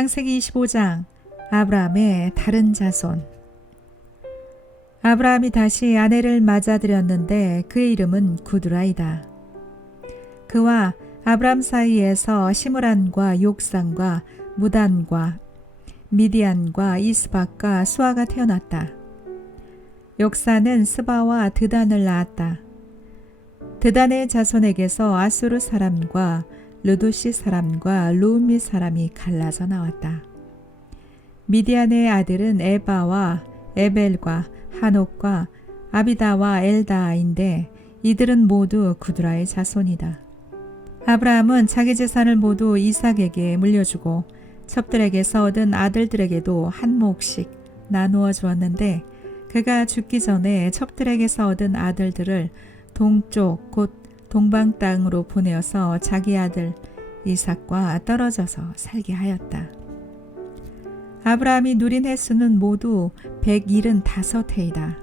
창세기 25장 아브라함의 다른 자손. 아브라함이 다시 아내를 맞아들였는데 그의 이름은 구두라이다. 그와 아브라함 사이에서 시므란과 욕산과 무단과 미디안과 이스박과 수아가 태어났다. 욕산은 스바와 드단을 낳았다. 드단의 자손에게서 아수르 사람과 르두시 사람과 루미 사람이 갈라져 나왔다. 미디안의 아들은 에바와 에벨과 하녹과 아비다와 엘다인데 이들은 모두 구두라의 자손이다. 아브라함은 자기 재산을 모두 이삭에게 물려주고 첩들에게서 얻은 아들들에게도 한 몫씩 나누어 주었는데 그가 죽기 전에 첩들에게서 얻은 아들들을 동쪽 곧 동방 땅으로 보내어서 자기 아들 이삭과 떨어져서 살게 하였다. 아브라함이 누린 횟수는 모두 175해이다.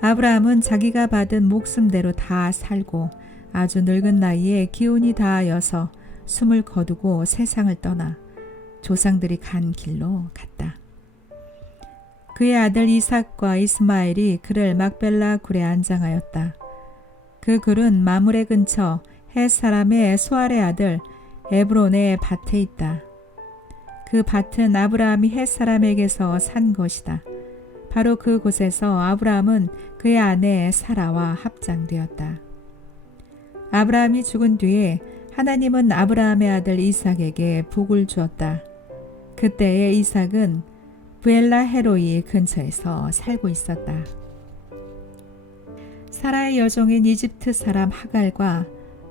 아브라함은 자기가 받은 목숨대로 다 살고 아주 늙은 나이에 기운이 다하여서 숨을 거두고 세상을 떠나 조상들이 간 길로 갔다. 그의 아들 이삭과 이스마엘이 그를 막벨라 굴에 안장하였다. 그 굴은 마므레 근처 헷 사람의 수알의 아들 에브론의 밭에 있다. 그 밭은 아브라함이 헷 사람에게서 산 것이다. 바로 그곳에서 아브라함은 그의 아내 사라와 합장되었다. 아브라함이 죽은 뒤에 하나님은 아브라함의 아들 이삭에게 복을 주었다. 그때의 이삭은 브엘라 헤로이 근처에서 살고 있었다. 사라의 여종인 이집트 사람 하갈과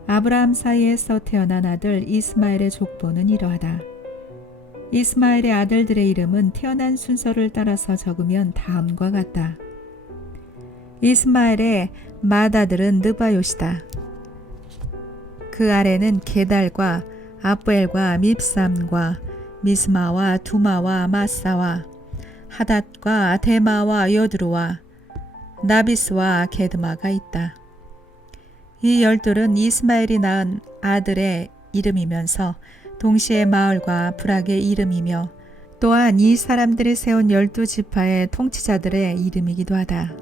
아브라함 사이에서 태어난 아들 이스마엘의 족보는 이러하다. 이스마엘의 아들들의 이름은 태어난 순서를 따라서 적으면 다음과 같다. 이스마엘의 맏아들은 느바요시다. 그 아래는 게달과 아부엘과 밉삼과 미스마와 두마와 마사와 하닷과 데마와 여드루와 나비스와 게드마가 있다. 이 12은 이스마엘이 낳은 아들의 이름이면서 동시에 마을과 부락의 이름이며 또한 이 사람들이 세운 12지파의 통치자들의 이름이기도 하다.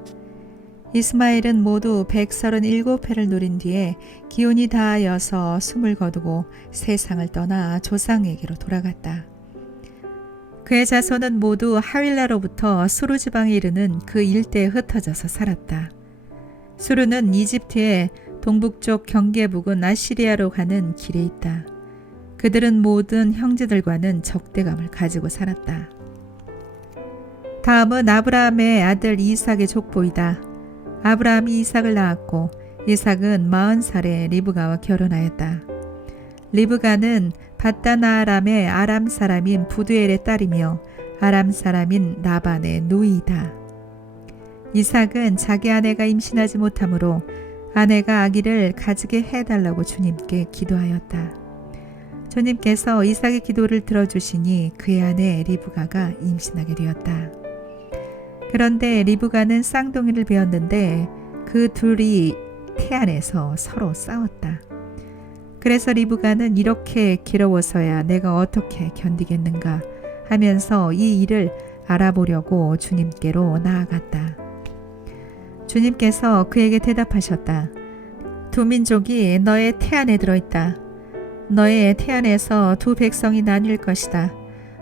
이스마엘은 모두 137회를 누린 뒤에 기운이 다하여서 숨을 거두고 세상을 떠나 조상에게로 돌아갔다. 그의 자손은 모두 하윌라로부터 수르 지방에 이르는 그 일대에 흩어져서 살았다. 수르는 이집트의 동북쪽 경계 부근 아시리아로 가는 길에 있다. 그들은 모든 형제들과는 적대감을 가지고 살았다. 다음은 아브라함의 아들 이삭의 족보이다. 아브라함이 이삭을 낳았고 이삭은 40살에 리브가와 결혼하였다. 리브가는 바다나아람의 아람 사람인 부두엘의 딸이며 아람 사람인 나반의 누이다. 이삭은 자기 아내가 임신하지 못하므로 아내가 아기를 가지게 해달라고 주님께 기도하였다. 주님께서 이삭의 기도를 들어주시니 그의 아내 리브가가 임신하게 되었다. 그런데 리브가는 쌍둥이를 배웠는데 그 둘이 태안에서 서로 싸웠다. 그래서 리브가는 이렇게 괴로워서야 내가 어떻게 견디겠는가 하면서 이 일을 알아보려고 주님께로 나아갔다. 주님께서 그에게 대답하셨다. 두 민족이 너의 태안에 들어있다. 너의 태안에서 두 백성이 나뉠 것이다.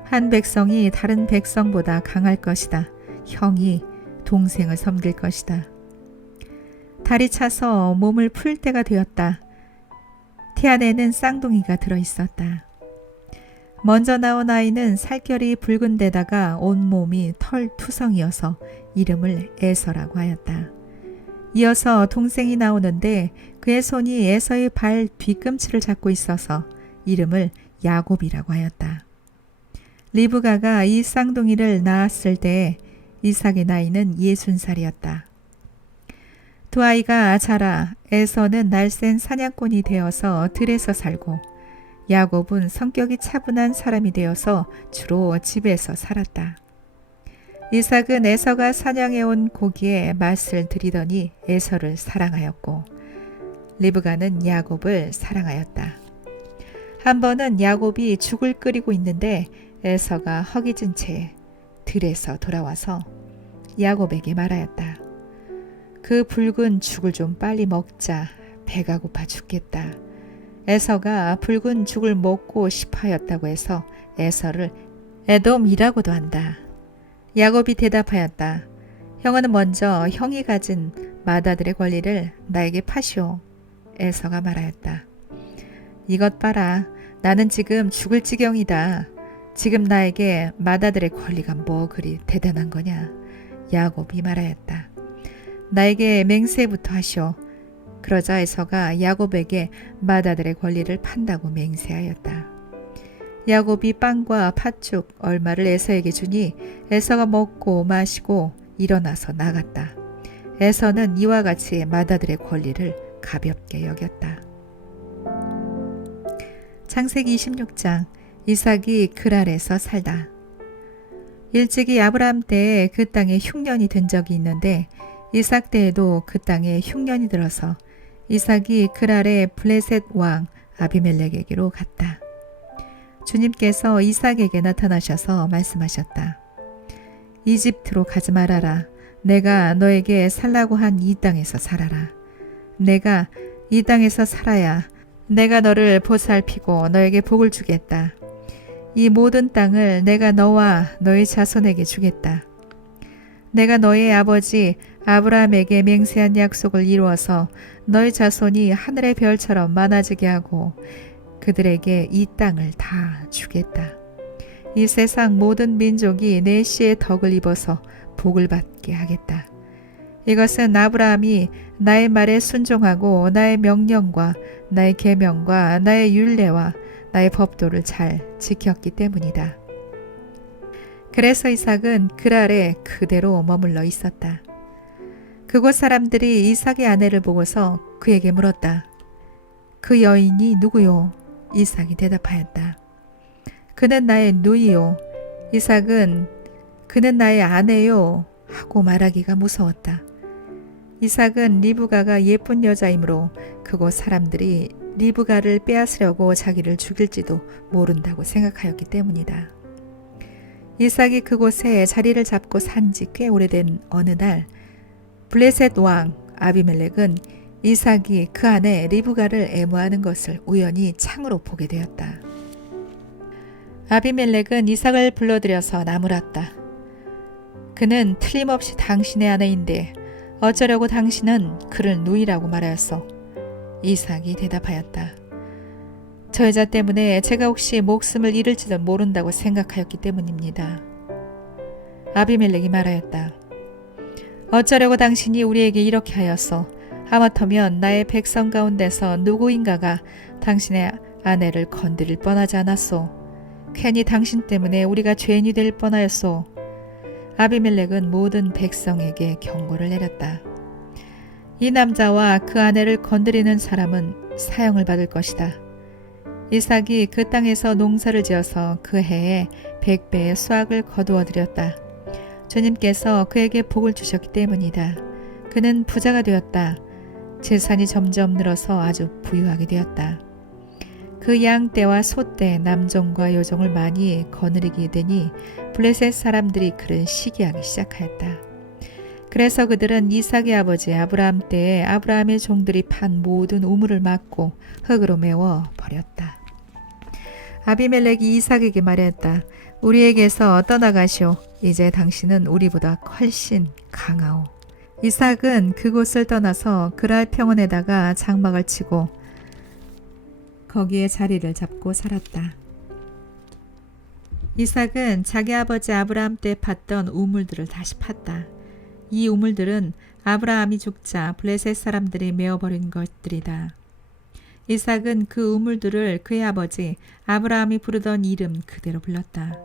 한 백성이 다른 백성보다 강할 것이다. 형이 동생을 섬길 것이다. 달이 차서 몸을 풀 때가 되었다. 태안에는 쌍둥이가 들어있었다. 먼저 나온 아이는 살결이 붉은 데다가 온몸이 털투성이어서 이름을 에서라고 하였다. 이어서 동생이 나오는데 그의 손이 에서의 발 뒤꿈치를 잡고 있어서 이름을 야곱이라고 하였다. 리브가가 이 쌍둥이를 낳았을 때 이삭의 나이는 60살이었다. 두 아이가 자라 에서는 날쌘 사냥꾼이 되어서 들에서 살고 야곱은 성격이 차분한 사람이 되어서 주로 집에서 살았다. 이삭은 에서가 사냥해온 고기에 맛을 들이더니 에서를 사랑하였고 리브가는 야곱을 사랑하였다. 한 번은 야곱이 죽을 끓이고 있는데 에서가 허기진 채 들에서 돌아와서 야곱에게 말하였다. 그 붉은 죽을 좀 빨리 먹자. 배가 고파 죽겠다. 에서가 붉은 죽을 먹고 싶어하였다고 해서 에서를 에돔이라고도 한다. 야곱이 대답하였다. 형은 먼저 형이 가진 맏아들의 권리를 나에게 파시오. 에서가 말하였다. 이것 봐라. 나는 지금 죽을 지경이다. 지금 나에게 맏아들의 권리가 뭐 그리 대단한 거냐. 야곱이 말하였다. 나에게 맹세부터 하시오. 그러자 에서가 야곱에게 맏아들의 권리를 판다고 맹세하였다. 야곱이 빵과 팥죽 얼마를 에서에게 주니 에서가 먹고 마시고 일어나서 나갔다. 에서는 이와 같이 맏아들의 권리를 가볍게 여겼다. 창세기 26장 이삭이 그랄에서 살다. 일찍이 아브라함 때에 그 땅에 흉년이 든 적이 있는데 이삭 때에도 그 땅에 흉년이 들어서 이삭이 그랄의 블레셋 왕 아비멜렉에게로 갔다. 주님께서 이삭에게 나타나셔서 말씀하셨다. 이집트로 가지 말아라. 내가 너에게 살라고 한 이 땅에서 살아라. 내가 이 땅에서 살아야 내가 너를 보살피고 너에게 복을 주겠다. 이 모든 땅을 내가 너와 너의 자손에게 주겠다. 내가 너의 아버지 아브라함에게 맹세한 약속을 이루어서 너의 자손이 하늘의 별처럼 많아지게 하고 그들에게 이 땅을 다 주겠다. 이 세상 모든 민족이 내 씨의 덕을 입어서 복을 받게 하겠다. 이것은 아브라함이 나의 말에 순종하고 나의 명령과 나의 계명과 나의 율례와 나의 법도를 잘 지켰기 때문이다. 그래서 이삭은 그랄에 그대로 머물러 있었다. 그곳 사람들이 이삭의 아내를 보고서 그에게 물었다. 그 여인이 누구요? 이삭이 대답하였다. 그는 나의 누이요. 이삭은 그는 나의 아내요 하고 말하기가 무서웠다. 이삭은 리브가가 예쁜 여자이므로 그곳 사람들이 리브가를 빼앗으려고 자기를 죽일지도 모른다고 생각하였기 때문이다. 이삭이 그곳에 자리를 잡고 산 지 꽤 오래된 어느 날 블레셋 왕 아비멜렉은 이삭이 그 안에 리브가를 애무하는 것을 우연히 창으로 보게 되었다. 아비멜렉은 이삭을 불러들여서 나무랐다. 그는 틀림없이 당신의 아내인데 어쩌려고 당신은 그를 누이라고 말하였소? 이삭이 대답하였다. 저 여자 때문에 제가 혹시 목숨을 잃을지도 모른다고 생각하였기 때문입니다. 아비멜렉이 말하였다. 어쩌려고 당신이 우리에게 이렇게 하였소? 하마터면 나의 백성 가운데서 누구인가가 당신의 아내를 건드릴 뻔하지 않았소? 괜히 당신 때문에 우리가 죄인이 될 뻔하였소. 아비멜렉은 모든 백성에게 경고를 내렸다. 이 남자와 그 아내를 건드리는 사람은 사형을 받을 것이다. 이삭이 그 땅에서 농사를 지어서 그 해에 100배의 수확을 거두어 드렸다. 주님께서 그에게 복을 주셨기 때문이다. 그는 부자가 되었다. 재산이 점점 늘어서 아주 부유하게 되었다. 그 양떼와 소떼, 남종과 여종을 많이 거느리게 되니 블레셋 사람들이 그를 시기하기 시작하였다. 그래서 그들은 이삭의 아버지 아브라함 때에 아브라함의 종들이 판 모든 우물을 막고 흙으로 메워 버렸다. 아비멜렉이 이삭에게 말했다. 우리에게서 떠나가시오. 이제 당신은 우리보다 훨씬 강하오. 이삭은 그곳을 떠나서 그랄 평원에다가 장막을 치고 거기에 자리를 잡고 살았다. 이삭은 자기 아버지 아브라함 때 팠던 우물들을 다시 팠다. 이 우물들은 아브라함이 죽자 블레셋 사람들이 메어버린 것들이다. 이삭은 그 우물들을 그의 아버지 아브라함이 부르던 이름 그대로 불렀다.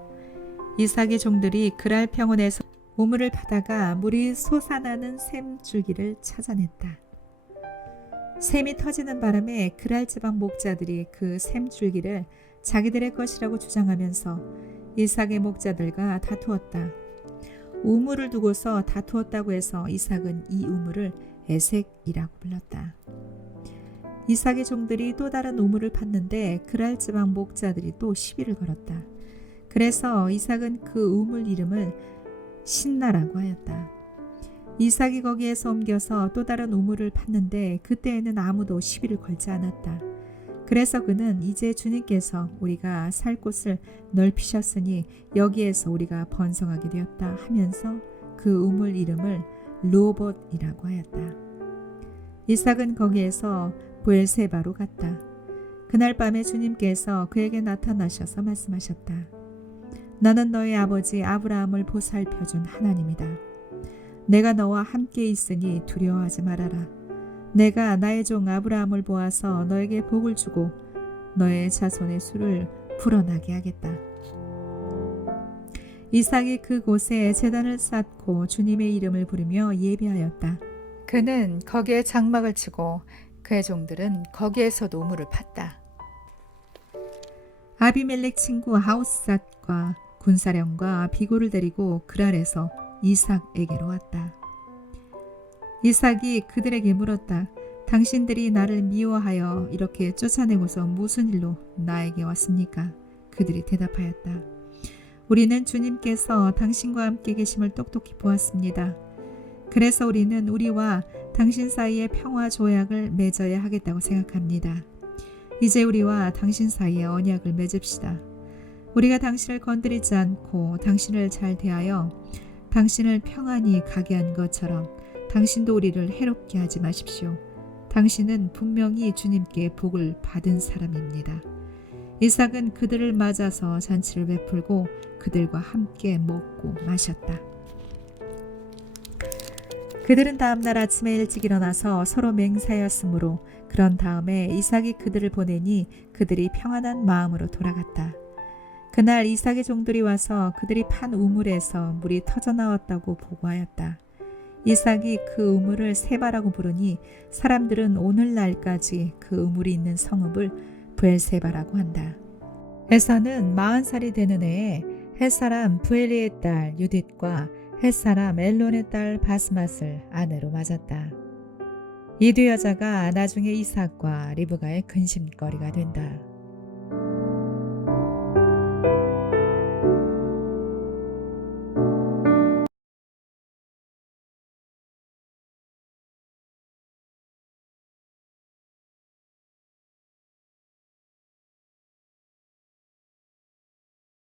이삭의 종들이 그랄 평원에서 우물을 파다가 물이 솟아나는 샘줄기를 찾아냈다. 샘이 터지는 바람에 그랄 지방 목자들이 그 샘줄기를 자기들의 것이라고 주장하면서 이삭의 목자들과 다투었다. 우물을 두고서 다투었다고 해서 이삭은 이 우물을 에색이라고 불렀다. 이삭의 종들이 또 다른 우물을 팠는데 그랄 지방 목자들이 또 시비를 걸었다. 그래서 이삭은 그 우물 이름을 신나라고 하였다. 이삭이 거기에서 옮겨서 또 다른 우물을 팠는데 그때에는 아무도 시비를 걸지 않았다. 그래서 그는 이제 주님께서 우리가 살 곳을 넓히셨으니 여기에서 우리가 번성하게 되었다 하면서 그 우물 이름을 르호봇이라고 하였다. 이삭은 거기에서 브엘세바로 갔다. 그날 밤에 주님께서 그에게 나타나셔서 말씀하셨다. 나는 너의 아버지 아브라함을 보살펴준 하나님이다. 내가 너와 함께 있으니 두려워하지 말아라. 내가 나의 종 아브라함을 보아서 너에게 복을 주고 너의 자손의 수를 불어나게 하겠다. 이삭이 그곳에 제단을 쌓고 주님의 이름을 부르며 예배하였다. 그는 거기에 장막을 치고 그의 종들은 거기에서도 우물을 팠다. 아비멜렉 친구 하우삿과 군사령과 비고를 데리고 그랄에서 이삭에게로 왔다. 이삭이 그들에게 물었다. 당신들이 나를 미워하여 이렇게 쫓아내고서 무슨 일로 나에게 왔습니까? 그들이 대답하였다. 우리는 주님께서 당신과 함께 계심을 똑똑히 보았습니다. 그래서 우리는 우리와 당신 사이에 평화 조약을 맺어야 하겠다고 생각합니다. 이제 우리와 당신 사이에 언약을 맺읍시다. 우리가 당신을 건드리지 않고 당신을 잘 대하여 당신을 평안히 가게 한 것처럼 당신도 우리를 해롭게 하지 마십시오. 당신은 분명히 주님께 복을 받은 사람입니다. 이삭은 그들을 맞아서 잔치를 베풀고 그들과 함께 먹고 마셨다. 그들은 다음날 아침에 일찍 일어나서 서로 맹세하였으므로 그런 다음에 이삭이 그들을 보내니 그들이 평안한 마음으로 돌아갔다. 그날 이삭의 종들이 와서 그들이 판 우물에서 물이 터져나왔다고 보고하였다. 이삭이 그 우물을 세바라고 부르니 사람들은 오늘날까지 그 우물이 있는 성읍을 브엘세바라고 한다. 에사는 40살이 되는 해에 햇사람 브엘리의 딸 유딧과 햇사람 엘론의 딸 바스맛을 아내로 맞았다. 이 두 여자가 나중에 이삭과 리브가의 근심거리가 된다.